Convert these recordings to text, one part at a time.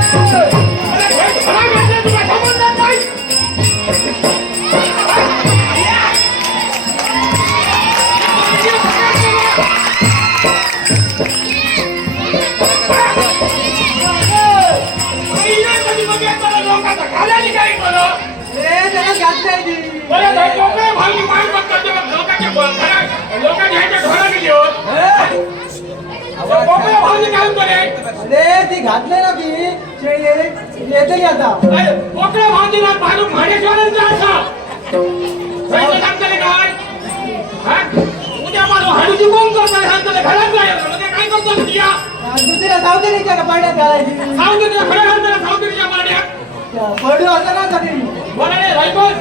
ओरे, फळा म्हणजे तुला अरे ती घातले ना ती येते आता अरे, कोकळे ना बाजू भाडेश्वरांचा काय? उद्या मला हाडूची कोण करताय सांगताले घरात नाही काय करतो या? दुसऱ्या सावतरीच्या का घालायची सावंतरीच्या खड्या घालताना सावंतरीच्या माड्यात. पडू होता ना तरी बोला रे, रायकोट.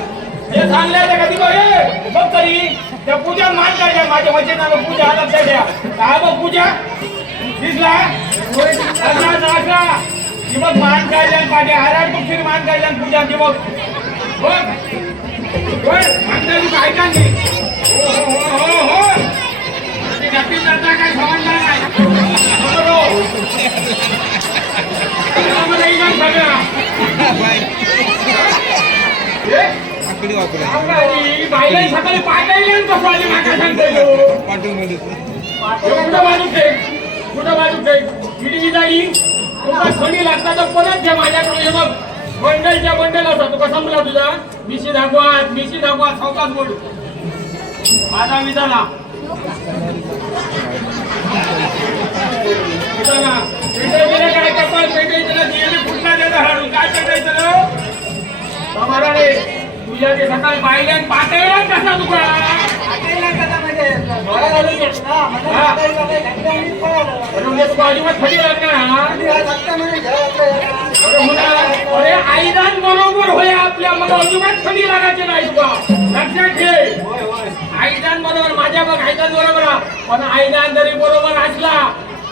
हे सांगले ते कधी बघ, तरी त्या पूजा मान काय माझ्या वचनानं पूजा लक्षात द्या काय बघ पूजा दिसला असा असा की बघ मान काढल्या पाठी हराड पक्षी मान काढल्या पूजा की बघ. बघ काय नाही हो हो हो हो हो ते नक्की करता काय समजणार नाही बरोबर त्यामध्ये इमान सगळा हे? आकडी वापरा अरे, बाईला सकाळी पाठायला आणि कसं आली. पाठवून कुठं बाजू ठेक कुठं मिटिंग झाली तुला थंडी लागता तर परत घे माझ्याकडे. हे बघ बंडलच्या बंडल असा. तुका संपला तुझा. मिशी दाखवा मिशी दाखवा सावकाच बोल. माझा मी झाला तुझ्या ते सकाळी पाहिल्या पातळ्या कसा तुका अरे आईदान बरोबर होय आपल्या मला अजिबात थंडी लागायची नाही तुका लक्षात घे आईदान बरोबर माझ्या बघ आईदान बरोबर पण आईदान जरी बरोबर असला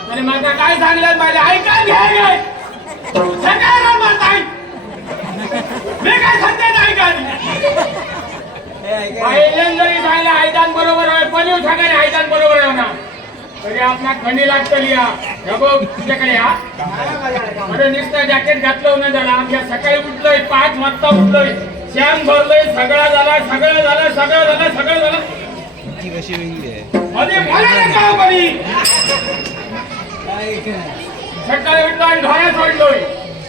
तरी माझा काय सांगलं माझ्या? ऐका घ्या सगळ्या सगळ्यांना मारताय मी काय सांगते नाही का पहिल्यांदा जरी सांगलं आयदान बरोबर आहे पण येऊ सांगायला आयदान बरोबर आहे ना तरी आपला खंडी लागतली या. हे बघ तुझ्याकडे या. अरे नुसतं जॅकेट घातलं ना झाला आमच्या सकाळी उठलोय पाच वाजता उठलोय. श्याम भरलोय सगळा झाला सगळं झालं सगळं झालं सगळं झालं. ती कशी वेगळी आहे? मध्ये बोला ना का बरी सकाळी उठलो आणि ढोऱ्या सोडलोय.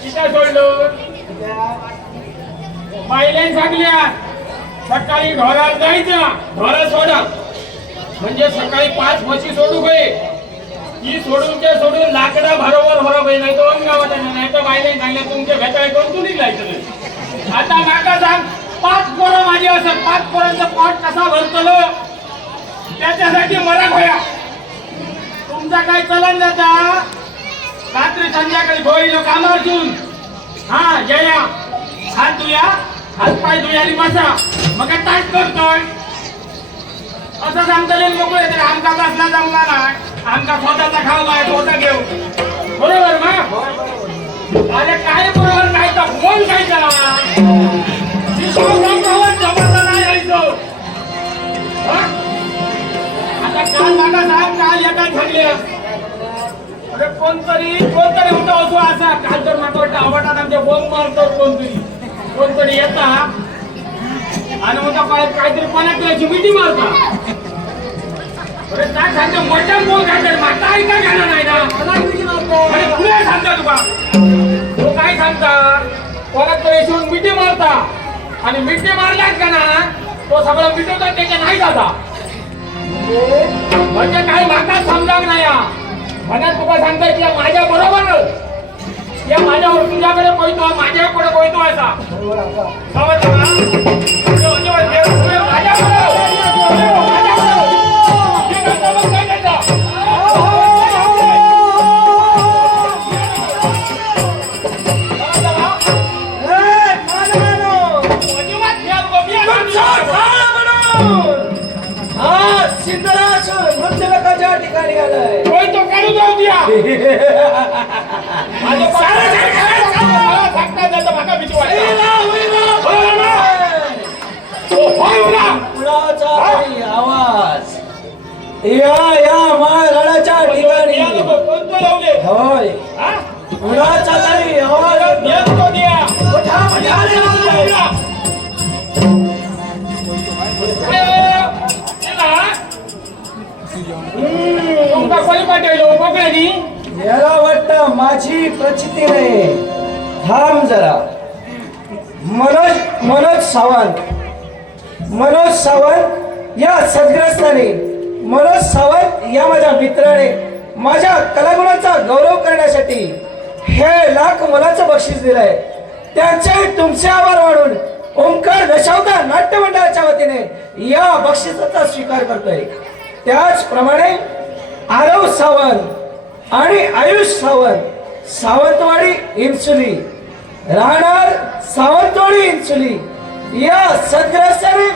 किती सोडलो? बाईलाही सांगल्या. सकाळी ढोराला जायचं. ढोरा सोडा. म्हणजे सकाळी पाच म्हशी सोडू गए ही सोडून ते सोडून लाकडा बरोबर बरोबर नाही तर गावात नाही तर बाईलाही सांगल्या तुमचे भेटाळ करून तुम्ही जायचं आता माका सांग पाच पोरं माझी असत पाच पोरांचं पाट कसा भरतलो? त्याच्यासाठी मरा होया तुमचा काय चलन जाता रात्री संध्याकाळी भोईलो कामावर घेऊन हा जया हात धुया हात पाय धुया बसा मग काय करतोय? असं सांगतले मोकळे तर आमका कसला जमला नाही आमका स्वतःचा खाऊ आहे स्वतः घेऊ. बरोबर मग अरे काय बरोबर नाही तर कोण काय करा जमत नाही यायचो आता काल माझा साहेब काल एका ठरले अरे कोणतरी कोणतरी होता असो. असा काल तर माझा वाटतं आवडतात आमच्या बोंब मारतो कोणतरी. कोणतरी येता आणि होता काय काहीतरी कोणाची मिठी मारता. अरे काय सांगतो मोठ्या बोल काय माता ऐका घाला नाही ना? अरे पुढे सांगता तुका. तो काय सांगता कोणाकडे येऊन मिठी मारता. आणि मिठी मारल्यात का ना तो सगळं मिटवतात त्याच्या नाही जाता. म्हणजे काय माका समजाक नाही हा. म्हणत तुका सांगता की माझ्या बरोबर या माझ्यावर तुझ्याकडे पोहतो माझ्याकडे पोहतो असा समजलं ना? होय? कुणाचा तरी आवाज या नको द्या. बोलतोय. तुमका कोणी पाठवलं? कोकणानी याला वाटतं माझी प्रचिती नाही. थांब जरा. मनोज मनोज सावंत. मनोज सावंत या सद्ग्रस्ताने मनोज सावंत या माझ्या मित्राने. माझ्या कलागुणाचा गौरव करण्यासाठी हे लाख मुलाचं बक्षीस दिलंय. त्यांचे तुमचे आभार वाढून ओंकार दशावतार नाट्य मंडळाच्या वतीने या बक्षिसाचा स्वीकार करतोय. त्याचप्रमाणे आरव सावंत आणि आयुष सावंत सावंतवाडी इन्सुली राहणार सावंतवाडी इन्सुली या सद्ग्रस्ताने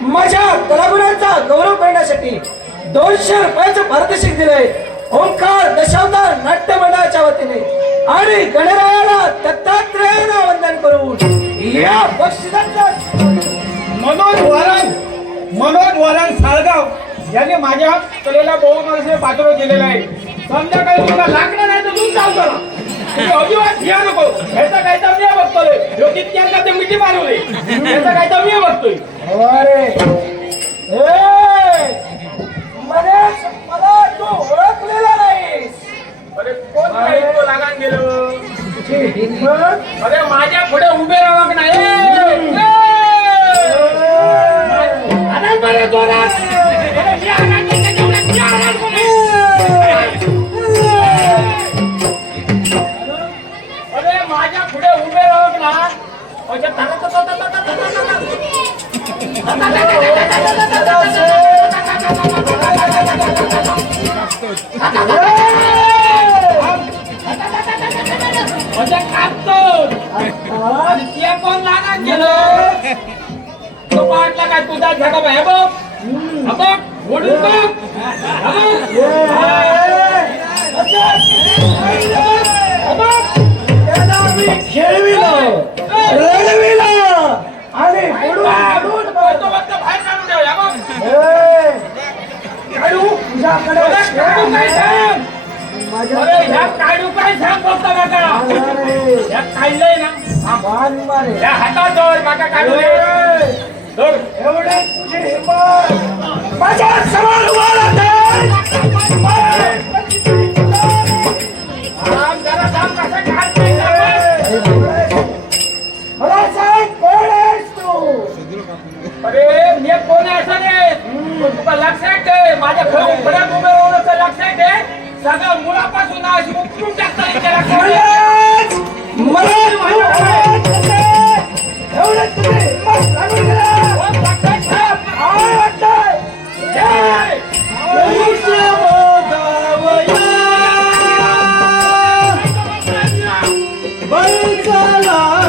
माझ्या कलागुणांचा गौरव करण्यासाठी दोनशे रुपयाचं पारितोषिक दिलंय. ओंकार दशावतार नाट्य मंडळाच्या वतीने आणि गणरायाला दत्तात्रेयाला वंदन करून या मनोज वारण मनोज वारण साळगाव यांनी माझ्या कलेला बहुमानसे पात्र केलेलं आहे. संध्याकाळी तुला लागणार नाही तर तू चालतो अजिबात घ्या नको. ह्याचा काय तर मी बघतोय. कितक्यांका ते मिठी मारवले ह्याचा काय तर मी बघतोय. म्हणजे कापतो आणि ते कोण लागान गेलं तो पाटला काय तुझा झगा बघ बघ ओढून बघ खेळविलं रडविलं મજા કરે મજા કાઢું કઈ છે બોલતા કાકા યાર કાઈ લઈ ના આ બાર મારે યાર હટા દોર કાકા કાઢું લે દોર એવડે તુજે હિંમત મજા સવાલ વાળા દે અરે, મેં કોને છે ને? તું કલાક છે माझ्या खरं उघड्या उभे राहून लक्षात आहे? सगळं मुळापासून अशी उपटून टाकता येते Bye,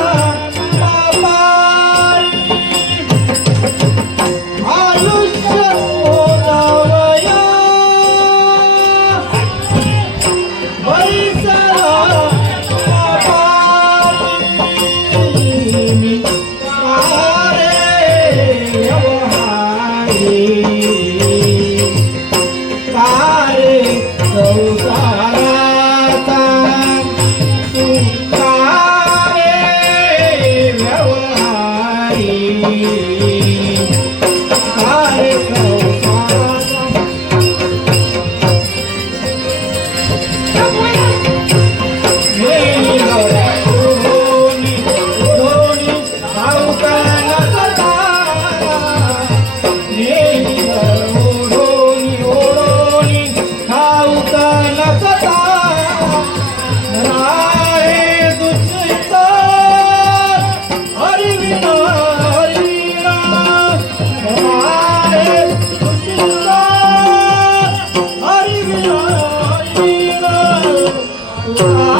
Oh.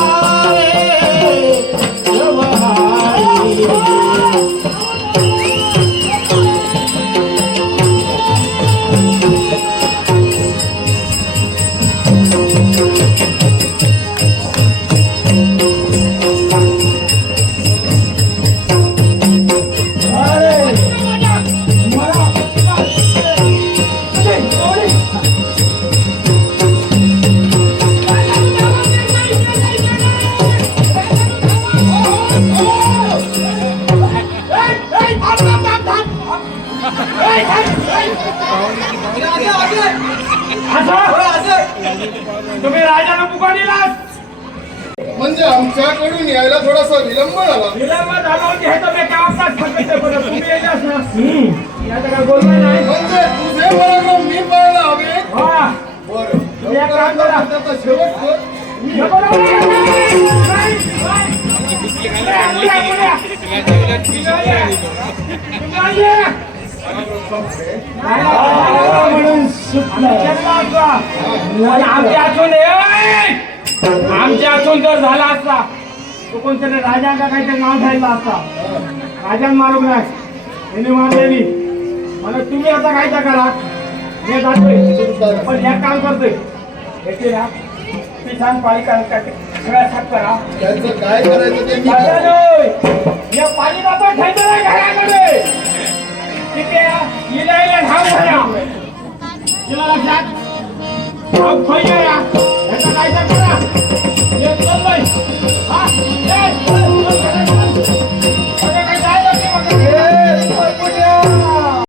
तुम्ही राजाला मुकाडीलात म्हणजे आमच्याकडून यायला थोडासा विलंब झाला. विलंब झाला होती हे तर मी गावात फक्त बरं तुम्ही येण्यास ना. याचं काय बोलणं नाही. म्हणजे तुझे पराक्रम मी पाहायला हवे हा. बरं तुम्ही एक काम करा. त्याचा शेवट कर. आमच्या असून! आमच्या असून जर झाला असता तो कोणतरी राजांना काहीतरी नाव घ्यायला असता. राजान मारून नाही यांनी मारलेली. मला तुम्ही आता काय करा. मी जातोय. पण एक काम करतोय. येते ना ती छान पाणी सगळ्या साफ करा. त्यांचं काय करायचं ते या पाणी जातो नाही घराकडे कृपया इलायला धाव घाला तिला लक्षात? धाव खोया याचा काय करा. हे चाललंय हा